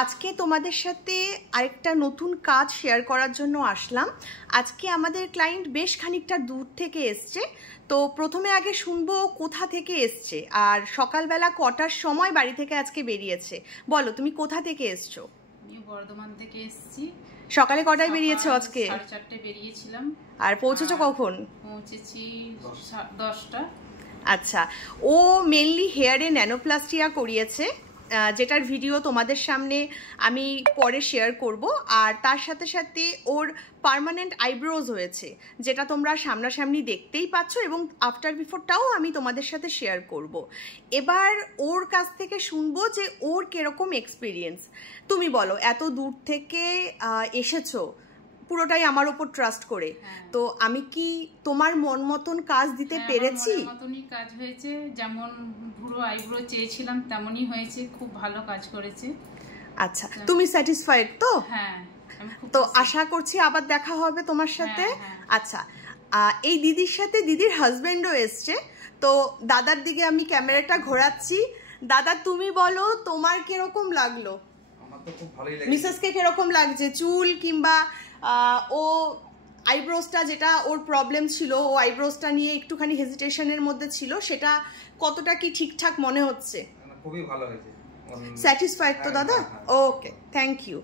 আজকে তোমাদের সাথে আরেকটা নতুন কাজ শেয়ার করার জন্য আসলাম। আজকে আমাদের ক্লায়েন্ট বেশ খানিকটা দূর থেকে এসছে, তো প্রথমে আগে শুনবো কোথা থেকে এসছে আর সকালবেলা কটার সময় বাড়ি থেকে আজকে বেরিয়েছে। বলো, তুমি কোথা থেকে এসছো? আমি বর্ধমান থেকে এসেছি। সকালে কটায় বেরিয়েছো আজকে? 4:30 বেরিয়েছিলাম। আর পৌঁছেছো কখন? পৌঁছেছি 10টা। আচ্ছা, ও মেনলি হেয়ারে ন্যানোপ্লাস্টিয়া করিয়েছে, যেটার ভিডিও তোমাদের সামনে আমি পরে শেয়ার করব। আর তার সাথে সাথে ওর পার্মানেন্ট আইব্রোজ হয়েছে, যেটা তোমরা সামনাসামনি দেখতেই পাচ্ছ, এবং আফটার বিফোরটাও আমি তোমাদের সাথে শেয়ার করব। এবার ওর কাছ থেকে শুনবো যে ওর কিরকম এক্সপিরিয়েন্স। তুমি বলো, এত দূর থেকে এসেছো পুরোটাই আমার উপর ট্রাস্ট করে, তো আমি কি তোমার মন মতন কাজ দিতে পেরেছি? মনের মতনই কাজ হয়েছে, যেমন পুরো আইব্রো চেয়েছিলাম তেমনই হয়েছে। খুব ভালো কাজ করেছে। আচ্ছা, তুমি স্যাটিসফাইড তো? হ্যাঁ, তো আশা করছি আবার দেখা হবে তোমার সাথে। আচ্ছা, এই দিদির সাথে দিদির হাজবেন্ডও এসছে, তো দাদার দিকে আমি ক্যামেরাটা ঘোরাচ্ছি। দাদা, তুমি বলো তোমার কিরকম লাগলো? আমার তো খুব ভালোই লাগছে। মিসেসকে কিরকম লাগছে? চুল কিংবা ও আইব্রোসটা, যেটা ওর প্রবলেম ছিল, ও আইব্রোসটা নিয়ে একটুখানি হেজিটেশনের মধ্যে ছিল, সেটা কতটা কি ঠিকঠাক মনে হচ্ছে? খুবই ভালো হয়েছে। স্যাটিসফাইড তো দাদা? ওকে, থ্যাংক ইউ।